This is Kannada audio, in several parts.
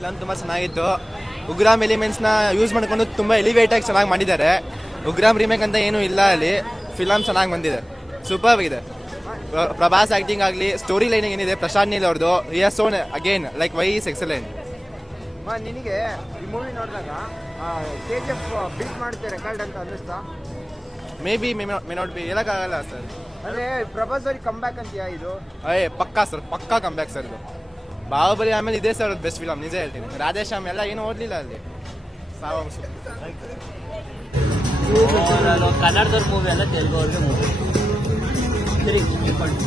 ಫಿಲಮ್ ತುಂಬಾ ಚೆನ್ನಾಗಿತ್ತು. ಉಗ್ರಾಮ್ ಎಲಿಮೆಂಟ್ಸ್ ನ ಯೂಸ್ ಮಾಡ್ಕೊಂಡು ತುಂಬಾ ಎಲಿವೇಟ್ ಆಗಿ ಚೆನ್ನಾಗಿ ಮಾಡಿದ್ದಾರೆ. ಉಗ್ರಾಮ್ ರೀಮೇಕ್ ಅಂತ ಏನೂ ಇಲ್ಲ ಅಲ್ಲಿ. ಫಿಲಮ್ ಚೆನ್ನಾಗಿ ಬಂದಿದೆ, ಸೂಪರ್ ಆಗಿದೆ. ಪ್ರಭಾಸ್ ಆಕ್ಟಿಂಗ್ ಆಗಲಿ, ಸ್ಟೋರಿ ಲೈನಿಂಗ್ ಏನಿದೆ, ಪ್ರಶಾಂತ್ ನೀಲ್ ಅವ್ರದ್ದು, he has shown again like why is excellent. ನಿನಗೆ ಈ ಮೂವಿ ನೋಡಿದಾಗ KGF ಬೀಟ್ ಮಾಡುತ್ತೆ ರೆಕಾರ್ಡ್ ಅಂತ ಅನ್ನಿಸ್ತಾ? May be may not be, ಹೇಳಕ್ಕಾಗಲ್ಲ ಸರ್. ಅಂದ್ರೆ ಪ್ರಭಾಸ್ ಅವ್ರಿಗೆ ಕಮ್ ಬ್ಯಾಕ್ ಅಂತೀಯಾ ಇದು? ಪಕ್ಕಾ ಸರ್, ಪಕ್ಕಾ ಕಮ್ ಬ್ಯಾಕ್ ಸರ್ ಇದು. ಬಾಹುಬಲಿ ಆಮೇಲೆ ಇದೆ ಸರ್ ಬೆಸ್ಟ್ ಫಿಲಮ್, ನಿಜ ಹೇಳ್ತೀನಿ. ರಾಧೇಶ್ಯಾಮ್ ಎಲ್ಲ ಏನು ಓದಲಿಲ್ಲ ಅಲ್ಲಿ. ಕನ್ನಡದವ್ರ ಮೂವಿ ಅಲ್ಲ, ತೆಲುಗು ಅವ್ರಿಗೆ ಮೂವಿ.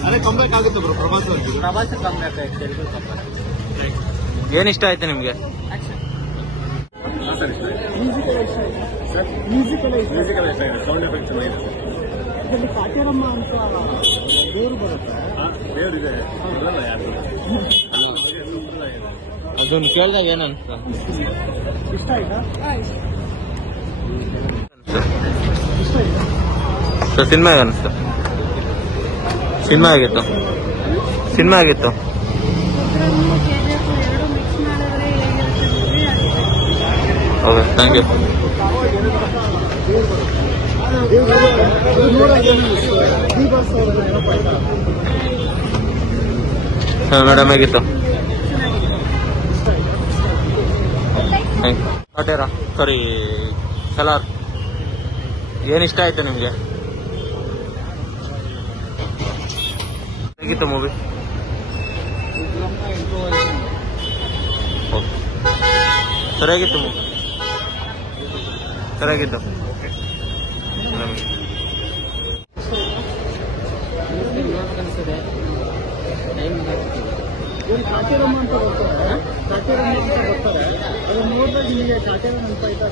ಅದೇ ಕಂಬ್ಯಾಕ್ ಆಗುತ್ತೆ ಬ್ರೋ ಪ್ರಭಾಸ್ ಅವ್ರಿಗೆ. ಪ್ರಭಾಸ್ ಕಂಬ್ಯಾಕ್ ಆಯ್ತು, ತೆಲುಗು ಕಂಬ್ಯಾಕ್. ಏನ್ ಇಷ್ಟ ಆಯ್ತು ನಿಮ್ಗೆ? ಮ್ಯೂಸಿಕಲ್ ಇಷ್ಟ ಇದೆ, ಸೌಂಡ್ ಎಫೆಕ್ಟ್ ಚೆನ್ನಾಗಿದೆ. ಕಾಟೇರಮ್ಮ ಅಂತ ದೇವರು ಬರುತ್ತೆ, ದೇವರಿದೆ ಬರಲ್ಲ ಯಾರು. ಅದನ್ನ ಕೇಳಿದಾಗ ಏನ್ ಅನ್ಸ್ತು? ಇಷ್ಟ ಆಯ್ತಾ? ಸಿನಿಮಾ ಹೇಗೆ ಅನಿಸ್ತು? ಸಿನಿಮಾ ಆಗಿತ್ತು, ಸಿನಿಮಾ ಆಗಿತ್ತು. Okay, thank you. ಮೇಡಮ್ ಹೇಗಿತ್ತು? ಕಾಟೇರ ಸಾರಿ ಸಲಾರ್ ಏನ್ ಇಷ್ಟ ಆಯ್ತು ನಿಮ್ಗೆ? ಹೇಗಿತ್ತು ಮೂವಿ? ಸರಿಯಾಗಿತ್ತು ಮೂವಿ, ಸರಿಯಾಗಿತ್ತು. ಕಾಟೇರಮ್ಮ ಅಂತ ಬರ್ತಾರೆ, ಕಾಟೇರಮ್ಮ ಅಂತ ಬರ್ತಾರೆ. ಅದನ್ನ ನೋಡಿದಾಗ ನಿಮಗೆ ಕಾಟೇರಮ್ಮ ಅಂತ ಆಯ್ತಾ?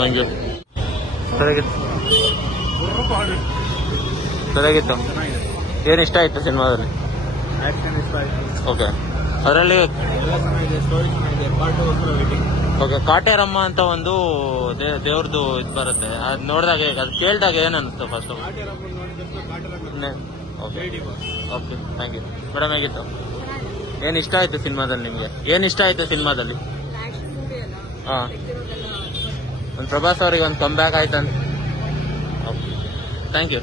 ಮಂಜು ಸರಿಯಾಗಿತ್ತು, ಸರಿಯಾಗಿತ್ತು. ಏನ್ ಇಷ್ಟ ಆಯ್ತು ಸಿನಿಮಾದಲ್ಲಿ? ಆಕ್ಷನ್ ಇಷ್ಟ ಆಯ್ತು. ಓಕೆ, ಅದರಲ್ಲಿ ಎಲ್ಲ ಚೆನ್ನಾಗಿದೆ, ಸ್ಟೋರಿ ಚೆನ್ನಾಗಿದೆ. Part waiting. ಓಕೆ, ಕಾಟೇರಮ್ಮ ಅಂತ ಒಂದು ದೇವ್ರದ್ದು ಇದು ಬರುತ್ತೆ, ಅದು ನೋಡಿದಾಗ ಅದು ಕೇಳಿದಾಗ ಏನ್ ಅನಿಸ್ತು first? Okay okay, thank you. Madam ಹೇಗಿತ್ತು? ಏನ್ ಇಷ್ಟ ಆಯ್ತು ಸಿನಿಮಾದಲ್ಲಿ ನಿಮ್ಗೆ? ಏನ್ ಇಷ್ಟ ಆಯ್ತು ಸಿನಿಮಾದಲ್ಲಿ? ಹಾಂ, ಒಂದು ಪ್ರಭಾಸ್ ಅವ್ರಿಗೆ ಒಂದು ಕಮ್ ಬ್ಯಾಕ್ ಆಯ್ತಂತ. Okay, thank you.